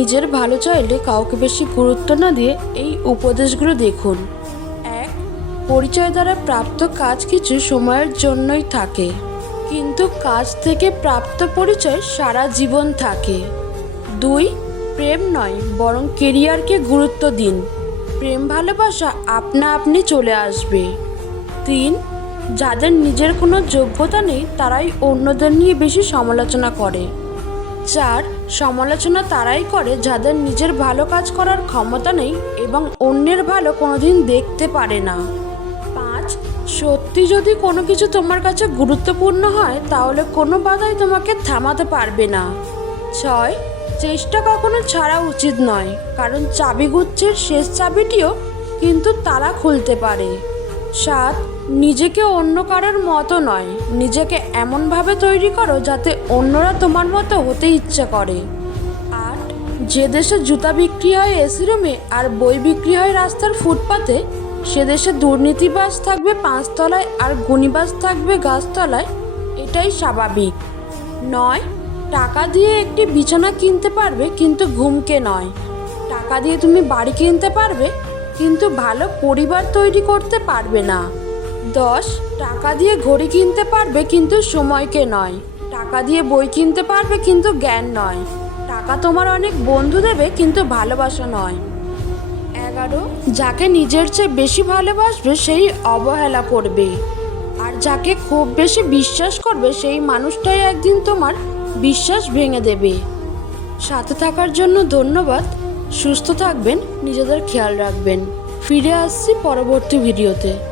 নিজের ভালো চাইলে কাউকে বেশি গুরুত্ব না দিয়ে এই উপদেশগুলো দেখুন। এক, পরিচয় দ্বারা প্রাপ্ত কাজ কিছু সময়ের জন্যই থাকে। কিন্তু কাজ থেকে প্রাপ্ত পরিচয় সারা জীবন থাকে। দুই, প্রেম নয়, বরং কেরিয়ারকে গুরুত্ব দিন। প্রেম ভালোবাসা আপনা আপনি চলে আসবে। তিন, যাদের নিজের কোনো যোগ্যতা নেই তারাই অন্যদের নিয়ে বেশি সমালোচনা করে। চার সমালোচনা তারাই করে যাদের নিজের ভালো কাজ করার ক্ষমতা নেই এবং অন্যের ভালো কোনোদিন দেখতে পারে না। পাঁচ, সত্যি যদি কোনো কিছু তোমার কাছে গুরুত্বপূর্ণ হয়, তাহলে কোনো বাধাই তোমাকে থামাতে পারবে না। ছয়, চেষ্টা কখনো ছাড়া উচিত নয়, কারণ চাবিগুচ্ছের শেষ চাবিটিও কিন্তু তারা খুলতে পারে। সাত নিজেকে অন্য কারোর মতো নয়। নিজেকে এমনভাবে তৈরি করো যাতে অন্যরা তোমার মতো হতে ইচ্ছে করে। আট যে দেশে জুতা বিক্রি হয় এসি রুমে আর বই বিক্রি হয় রাস্তার ফুটপাতে, সে দেশে দুর্নীতিবাস থাকবে পাঁচতলায় আর গুণিবাজ থাকবে গাছতলায়, এটাই স্বাভাবিক। নয়, টাকা দিয়ে একটি বিছানা কিনতে পারবে কিন্তু ঘুমকে নয়। টাকা দিয়ে তুমি বাড়ি কিনতে পারবে কিন্তু ভালো পরিবার তৈরি করতে পারবে না। দশ, টাকা দিয়ে ঘড়ি কিনতে পারবে কিন্তু সময়কে নয়। টাকা দিয়ে বই কিনতে পারবে কিন্তু জ্ঞান নয়। টাকা তোমার অনেক বন্ধু দেবে কিন্তু ভালোবাসা নয়। এগারো, যাকে নিজের চেয়ে বেশি ভালোবাসবে সেই অবহেলা করবে। আর যাকে খুব বেশি বিশ্বাস করবে সেই মানুষটাই একদিন তোমার বিশ্বাস ভেঙে দেবে। সাথে থাকার জন্য ধন্যবাদ। সুস্থ থাকবেন, নিজেদের খেয়াল রাখবেন। ফিরে আসছি পরবর্তী ভিডিওতে।